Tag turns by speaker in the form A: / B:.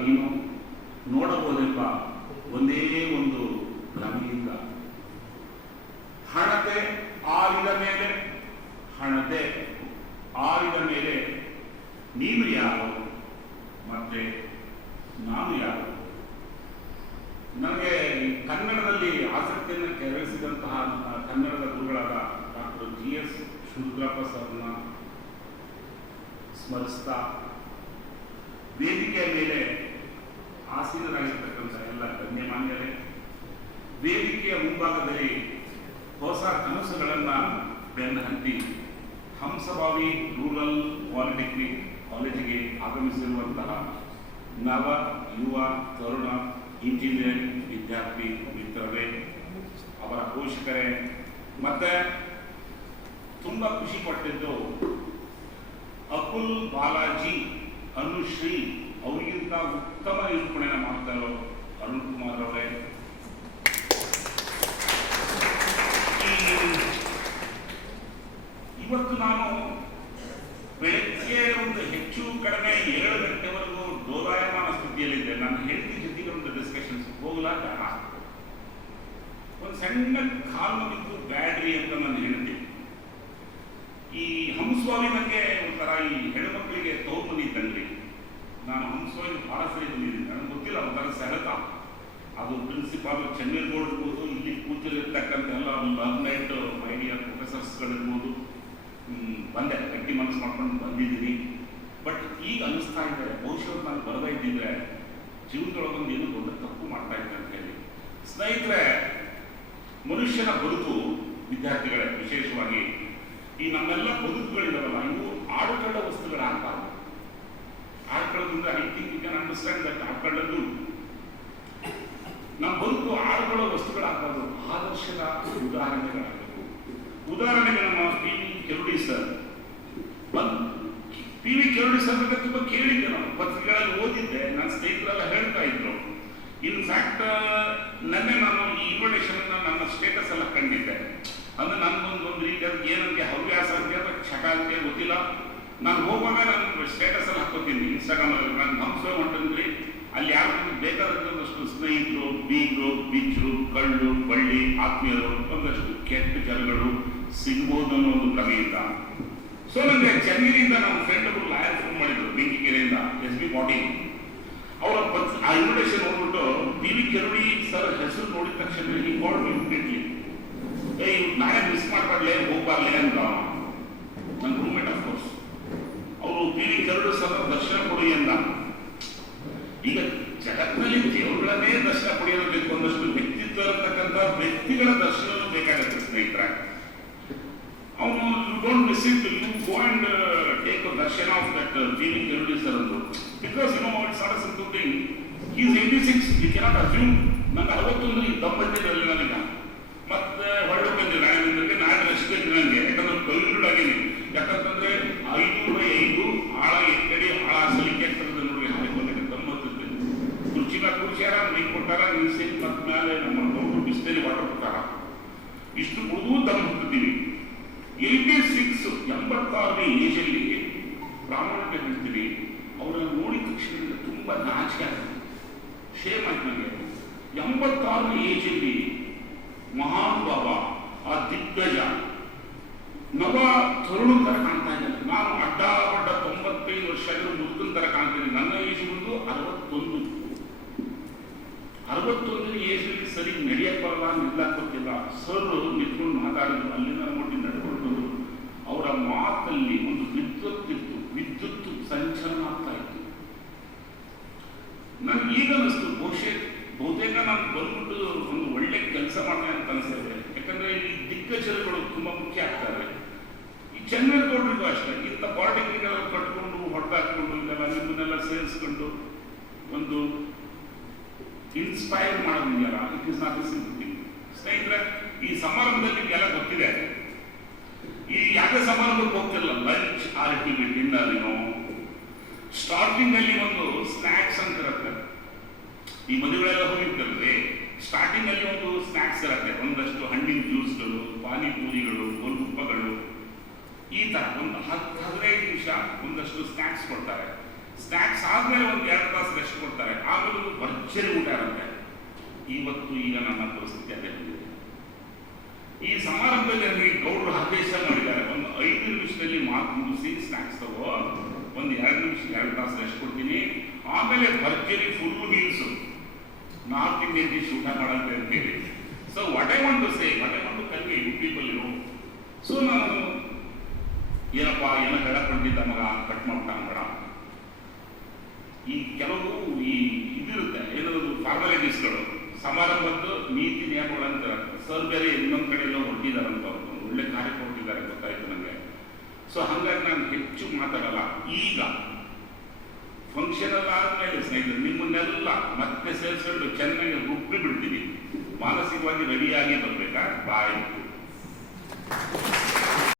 A: ನೀನು ನೋಡಬಹುದೆಂಬ ಒಂದೇ ಒಂದು ಭ್ರಮೆಯಿಂದ. ಹಣತೆ ಆರಿದ ಮೇಲೆ ಹಣತೆ ಆರಿದ ಮೇಲೆ ನೀನು ಯಾರು? ಮತ್ತೆ ನಾನು ಯಾರು? ನನಗೆ ಕನ್ನಡದಲ್ಲಿ ಆಸಕ್ತಿಯನ್ನು ಕೆರಳಿಸಿದಂತಹ ಕನ್ನಡದ ಗುರುಗಳಾದ ಡಾಕ್ಟರ್ ಜಿ ಎಸ್ ಶುದ್ರಪ್ಪ ಸರ್ನ ಸ್ಮರಿಸ್ತಾ ವೇದಿಕೆಯ ಮೇಲೆ ಆಸೀನರಾಗಿರ್ತಕ್ಕಂಥ ಎಲ್ಲ ಗಣ್ಯಮಾನ್ಯರೇ, ವೇದಿಕೆಯ ಮುಂಭಾಗದಲ್ಲಿ ಹೊಸ ಕನಸುಗಳನ್ನು ಬೆನ್ನ ಹತ್ತಿ ಹಂಸಭಾವಿ ರೂರಲ್ ಪಾಲಿಟೆಕ್ನಿಕ್ ಕಾಲೇಜಿಗೆ ಆಗಮಿಸಿರುವಂತಹ ನವ ಯುವ ತರುಣ ಇಂಜಿನಿಯರಿಂಗ್ ವಿದ್ಯಾರ್ಥಿ ಮಿತ್ರರೇ, ಅವರ ಪೋಷಕರೇ, ಮತ್ತೆ ತುಂಬ ಖುಷಿ ಪಟ್ಟಿದ್ದು ಅಕುಲ್ ಬಾಲಾಜಿ ಅನುಶ್ರೀ ಅವರಿಗಿಂತ ಉತ್ತಮ ನಿರೂಪಣೆಯನ್ನು ಮಾಡ್ತಾ ಇರೋ ಅರುಣ್ ಕುಮಾರ್ ಅವರೇ. ಇವತ್ತು ನಾನು ಬೆಳಗ್ಗೆ ಒಂದು ಹೆಚ್ಚು ಕಡಿಮೆ ಏಳು ಗಂಟೆವರೆಗೂ ದೋರಾಯಮಾನ ಸ್ಥಿತಿಯಲ್ಲಿದ್ದೆ. ನಾನು ಹೆಂಡತಿ ಜೊತೆಗೆ ಒಂದು ಡಿಸ್ಕಷನ್ಸ್ ಹೋಗ್ಲಾಗ ಒಂದು ಸಣ್ಣ ಕಾಲು ಬಿದ್ದು ಬ್ಯಾಟ್ರಿ ಅಂತ ನಾನು ಹೇಳ್ತೀನಿ. ಈ ಹಂಸ್ವಾಮಿ ನನಗೆ ಒಂಥರ ಈ ಹೆಣ್ಮಕ್ಳಿಗೆ ತೋರು ಬಂದಿದ್ದಂಗ್ರಿ ನಾನು ಹಂಸ್ವಾಮಿ ಭಾಳ ಸರಿ ಬಂದಿದ್ದೀನಿ. ನನಗೆ ಗೊತ್ತಿಲ್ಲ, ಒಂಥರ ಸೆಳೆತ ಅದು ಪ್ರಿನ್ಸಿಪಾಲ್ ಬೋರ್ಡ್ ಇರ್ಬೋದು, ಇಲ್ಲಿ ಕೂತಲ್ಲಿರ್ತಕ್ಕಂಥ ಎಲ್ಲ ಒಂದು ನೈಟ್ ಐಡಿಯಾ ಪ್ರೊಫೆಸರ್ಸ್ಗಳಿರ್ಬೋದು ಬಂದೆ, ಗಟ್ಟಿ ಮನಸ್ಸು ಮಾಡ್ಕೊಂಡು ಬಂದಿದ್ದೀನಿ. ಬಟ್ ಈಗ ಅನಿಸ್ತಾ ಇದೆ ಬಹುಶಃ ನಾನು ಬರದೇ ಇದ್ದಿದ್ರೆ ಜೀವನದೊಳಗೊಂದು ಏನು ದೊಡ್ಡ ತಪ್ಪು ಮಾಡ್ತಾ ಇದ್ದೆ ಅಂತ ಹೇಳಿ. ಸ್ನೇಹಿತರೆ, ಮನುಷ್ಯನ ಬದುಕು ವಿದ್ಯಾರ್ಥಿಗಳೇ, ವಿಶೇಷವಾಗಿ ಈ ನಮ್ಮೆಲ್ಲ ಬದುಕುಗಳಿದಾವಲ್ಲ ಇವು ಆಡುಕಳ್ಳ ಅಂತ. ಆಡ್ಕೊಳ್ಳೋದ್ರಿಂದ I think you can understand that ಆಡ್ಕೊಳ್ಳೋದು ನಮ್ಮ ಬದುಕು ಆಡುಕೊಳ್ಳೋ ವಸ್ತುಗಳಾಗಬಾರ್ದು ಆದರ್ಶದ ಉದಾಹರಣೆಗಳಾಗಬೇಕು. ಉದಾಹರಣೆಗೆ ನಮ್ಮ ಪಿ ವಿ ಕೆರುಡಿ ಸರ್, ಬಂದು ಪಿ ವಿ ಕೆರುಡಿ ಸರ್ ಬಗ್ಗೆ ತುಂಬ ಕೇಳಿದ್ದೆ ನಾನು, ಪತ್ರಿಕೆಗಳಲ್ಲಿ ಓದಿದ್ದೆ, ನನ್ನ ಸ್ನೇಹಿತರೆಲ್ಲ ಹೇಳ್ತಾ ಇದ್ರು. ಇನ್ಫ್ಯಾಕ್ಟ್ ಫ್ಯಾಕ್ಟ್ ನೆನ್ನೆ ನಾನು ಈ ಇನ್ವಿಟೇಷನ್ ನನ್ನ ಸ್ಟೇಟಸ್ ಎಲ್ಲ ಕಂಡಿದ್ದೆ. ಅಂದ್ರೆ ನನ್ಗೊಂದು ಒಂದು ರೀತಿಯಾದ ಏನಂತೆ ಹವ್ಯಾಸ ಅಂತ ಅಥವಾ ಕ್ಷಕ ಅಂತ ಗೊತ್ತಿಲ್ಲ. ನಾನು ಹೋಗುವಾಗ ನಾನು ಸ್ಟೇಟಸ್ ಅಲ್ಲಿ ಹಾಕೋತೀನಿ ಇನ್ಸ್ಟಾಗ್ರಾಮ್ ಅಲ್ಲಿ. ನಾನು ಹಂಸ ಹೊಂಟಂದ್ರಿ ಅಲ್ಲಿ ಯಾರು ಬೇಕಾದಂತಷ್ಟು ಬೇಕಾದಂಥಷ್ಟು ಸ್ನೇಹಿತರು, ಬೀಗರು, ಬಿಚ್ಚರು, ಕಳ್ಳು, ಬಳ್ಳಿ, ಆತ್ಮೀಯರು, ಒಂದಷ್ಟು ಕೆಟ್ಟ ಜನಗಳು ಸಿಗ್ಬೋದು ಅನ್ನೋ ಒಂದು ಭ್ರಮೆಯಿಂದ ಸೊ ನನಗೆ ಚೆನ್ನೈನಿಂದ ನಮ್ಮ ಫ್ರೆಂಡ್ ಒಬ್ಬರು ಲಾಯರ್ ಫೋನ್ ಮಾಡಿದ್ರು, ಬೆಂಕಿಕೆರೆಯಿಂದ, ಎಸ್ ಬಿ ಪಾಟೀಲ್ ಅವರ ಆ ಇನ್ವಿಟೇಷನ್ ಹೋಗ್ಬಿಟ್ಟು ಬಿ ವಿ ಕೆರುಡಿ ಸರ್, ಹೆಸರು ನೋಡಿದ ತಕ್ಷಣ ಈ ಏ ನಾನೇ ಮಿಸ್ ಮಾಡ್ಬಾರ್ಲೆ ಹೋಗ್ಬಾರ್ಲೆ ಅಂತ. ನನ್ನ ರೂಮ್ಮೇಟ್ ಆಫ್ ಕೋರ್ಸ್ ಅವರು ಬಿ ಎರಡು ಸಲ ದರ್ಶನ ಕೊಡಿ ಅಂದ ಈಗ ಜಗತ್ತಿನಲ್ಲಿ ದೇವರುಗಳನ್ನೇ ದರ್ಶನ ಪಡೆಯೋದಕ್ಕೆ ಒಂದಷ್ಟು ವ್ಯಕ್ತಿತ್ವ ಇರತಕ್ಕಂಥ ವ್ಯಕ್ತಿಗಳ ದರ್ಶನ ಬೇಕಾಗುತ್ತೆ, ಸ್ನೇಹಿತರ. ಅವನು you don't miss it you go and take a darshan of that feeling V sir ಅಂದ್ರು because you know it's not simple thing six you cannot assume ನನ್ನ ಅರವತ್ತೊಂದು ಇಪ್ಪತ್ತೈದರಲ್ಲಿ ನನಗೆ ಮತ್ತೆ ಹೊರಡು ಬಂದಿಲ್ಲ ನಿಮಗೆ ರೆಸ್ಟ್ ನನಗೆ ಯಾಕಂದ್ರೆ ಕೈರುಡಾಗೀನಿ ಯಾಕಂತಂದ್ರೆ ಐದು ಐದು ಆಳ ಎತ್ತಡಿ ಆಳ ಸಲಿಕೆ ಆಗ್ತದೆ ನೋಡಿ ಹಾರಿಕೊಂಡಾಗ ಗಮ್ಮತ್ತಿದೆ ಕುರ್ಚಿ ಮೇಲೆ ಕುರ್ಚಿಯಾರ ನೀರು ಕೊಟ್ಟಾರ ನಿಲ್ಸಿ ಮತ್ ಮೇಲೆ ನಮ್ಮ ನೋಡು ಬಿಸಿಲಲ್ಲಿ ವಾಟರ್ ಕೊಟ್ಟಾರ. ಇಷ್ಟು ಕುಡಿದು ದಮ್ ಹೊತ್ತಿದ್ದೀವಿ ಏಯ್ಟಿ ಸಿಕ್ಸ್ ಎಂಬತ್ತಾರನೇ ಏಜಲ್ಲಿ ಪ್ರಾಮಾಣಿಕ ಹೇಳ್ತೀವಿ, ಅವರನ್ನು ನೋಡಿದ ತಕ್ಷಣ ತುಂಬಾ ನಾಚಿಕೆ ಆಗುತ್ತೆ ಶೇಮ್ ಆಯ್ತು ನನಗೆ ಎಂಬತ್ತಾರನೇ ಏಜಲ್ಲಿ ಬಾಬಾ, ಆ ದಿಗ್ಗಜ ನವ ತರುಣ ತರ ಕಾಣ್ತಾ ಇದ್ದಾನೆ ನಾನು ಅಡ್ಡ ಅಡ್ಡ ತೊಂಬತ್ತೈದು ವರ್ಷ ಮುದುಕನ ತರ ಕಾಣ್ತೀನಿ. ನನ್ನ ಏಜ್ ಬಂದು ಅರವತ್ತೊಂದು. ಅರವತ್ತೊಂದನೇ ಏಜಲ್ಲಿ ಸರಿ ನಡೆಯಕ್ಕಲ್ಲ ಬರಲ್ಲ ಸರ್ ನಿಂತ್ಕೊಂಡು ಮಾತಾಡಿದ್ರು. ಅಲ್ಲಿಂದ ಮುಟ್ಟಿ ನಡ್ಕೊಂಡು ಅವರ ಮಾತಲ್ಲಿ ಒಂದು ವಿದ್ಯುತ್ ಇತ್ತು ವಿದ್ಯುತ್ ಸಂಚಲನ ಆಗ್ತಾ ಇತ್ತು. ನನ್ಗೆ ಈಗ ಅನಿಸ್ತು ಬಹುಶಃ ಬಹುತೇಕ ನಾನು ಬಂದ್ಬಿಟ್ಟು ಒಂದು ಒಳ್ಳೆ ಕೆಲಸ ಮಾಡ್ತೇನೆ ಅಂತ ಅನಿಸಿದೆ ಯಾಕಂದ್ರೆ ಈ ದಿಗ್ಗಜರುಗಳು ತುಂಬಾ ಮುಖ್ಯ ಆಗ್ತಾರೆ. ಈ ಚೆನ್ನೈಗೌಡರಿಗೂ ಅಷ್ಟೇ? ಇಂಥ ಎಲ್ಲ ಕಟ್ಕೊಂಡು ಹೊಟ್ಟೆ ಹಾಕೊಂಡು ಇದೆಲ್ಲ ನಿಮ್ಮನ್ನೆಲ್ಲ ಸೇರಿಸ್ಕೊಂಡು ಒಂದು inspire ಮಾಡೋದಿದೆಯಲ್ಲ it is not simple thing ಸ್ನೇಹಿತರೆ, ಈ ಸಮಾರಂಭದಲ್ಲಿ ನಿಮಗೆಲ್ಲ ಗೊತ್ತಿದೆ. ಈ ಯಾವುದೇ ಸಮಾರಂಭಕ್ಕೆ ಹೋಗ್ತಿರಲ್ಲ? ಲಂಚ್ ಆರ್ಟಿಗೆ ಡಿನ್ನರ್ ಸ್ಟಾರ್ಟಿಂಗ್ ಅಲ್ಲಿ ಒಂದು ಸ್ನಾಕ್ಸ್ ಅಂತ ಇರುತ್ತೆ. ಈ ಮದುವೆಗಳೆಲ್ಲ ಹೋಗಿರ್ತಾರಲ್ರಿ ಸ್ಟಾರ್ಟಿಂಗ್ ಅಲ್ಲಿ ಒಂದು ಸ್ನಾಕ್ಸ್ ಇರುತ್ತೆ. ಒಂದಷ್ಟು ಹಣ್ಣಿನ ಜ್ಯೂಸ್ಗಳು ಪಾನಿಪೂರಿಗಳು ಗೋಲ್ಗುಪ್ಪಗಳು ಈ ತರ ಒಂದು ಹತ್ತು ಹದಿನೈದು ನಿಮಿಷ ಒಂದಷ್ಟು ಸ್ನ್ಯಾಕ್ಸ್ ಕೊಡ್ತಾರೆ. ಸ್ನ್ಯಾಕ್ಸ್ ಆದ್ಮೇಲೆ ಒಂದು ಎರಡು ತಾಸು ರೆಸ್ಟ್ ಕೊಡ್ತಾರೆ. ಆಮೇಲೆ ಭರ್ಜರಿ ಊಟ ಇರುತ್ತೆ. ಇವತ್ತು ಈಗ ನಮ್ಮ ಪರಿಸ್ಥಿತಿ ಅದೇ ಈ ಸಮಾರಂಭದಲ್ಲಿ ಗೌಡರು ಆದೇಶ ಮಾಡಿದ್ದಾರೆ. ಒಂದು ಐದು ನಿಮಿಷದಲ್ಲಿ ಮಾತು ಮುಗಿಸಿ ಸ್ನಾಕ್ಸ್ ತಗೋ ಒಂದು ಎರಡು ನಿಮಿಷ, ಎರಡು ತಾಸು ರೆಸ್ಟ್ ಕೊಡ್ತೀನಿ. ಆಮೇಲೆ ಭರ್ಜರಿ full meals north Indian dish ಊಟ ಮಾಡಂತೆ ಅಂತೇಳಿ so what I want to say what I want you people so ನಾನು ಸಮಾರಂಭದ್ದು ನೀತಿ ನಿಯಮಗಳಂತ ಸರ್ ಬೇರೆ ಇನ್ನೊಂದು ಕಡೆ ಎಲ್ಲ ಒಂದು ಒಳ್ಳೆ ಕಾರ್ಯ ಕೊಟ್ಟಿದ್ದಾರೆ ಗೊತ್ತಾಯ್ತು ನನಗೆ ಸೊ ಹಂಗಾಗಿ ನಾನು ಹೆಚ್ಚು ಮಾತಾಡಲ್ಲ. ಈಗ ಫಂಕ್ಷನ್ ಎಲ್ಲ ಆದ್ಮೇಲೆ ಸ್ನೇಹಿತರೆ, ನಿಮ್ಮನ್ನೆಲ್ಲ ಮತ್ತೆ ಸೇರಿಸ್ಕೊಂಡು ಚೆನ್ನಾಗಿ ರುಬ್ಬಿ ಬಿಡ್ತೀನಿ. ಮಾನಸಿಕವಾಗಿ ರೆಡಿಯಾಗಿ ಬರ್ಬೇಕಾ? ಬಾಯ್.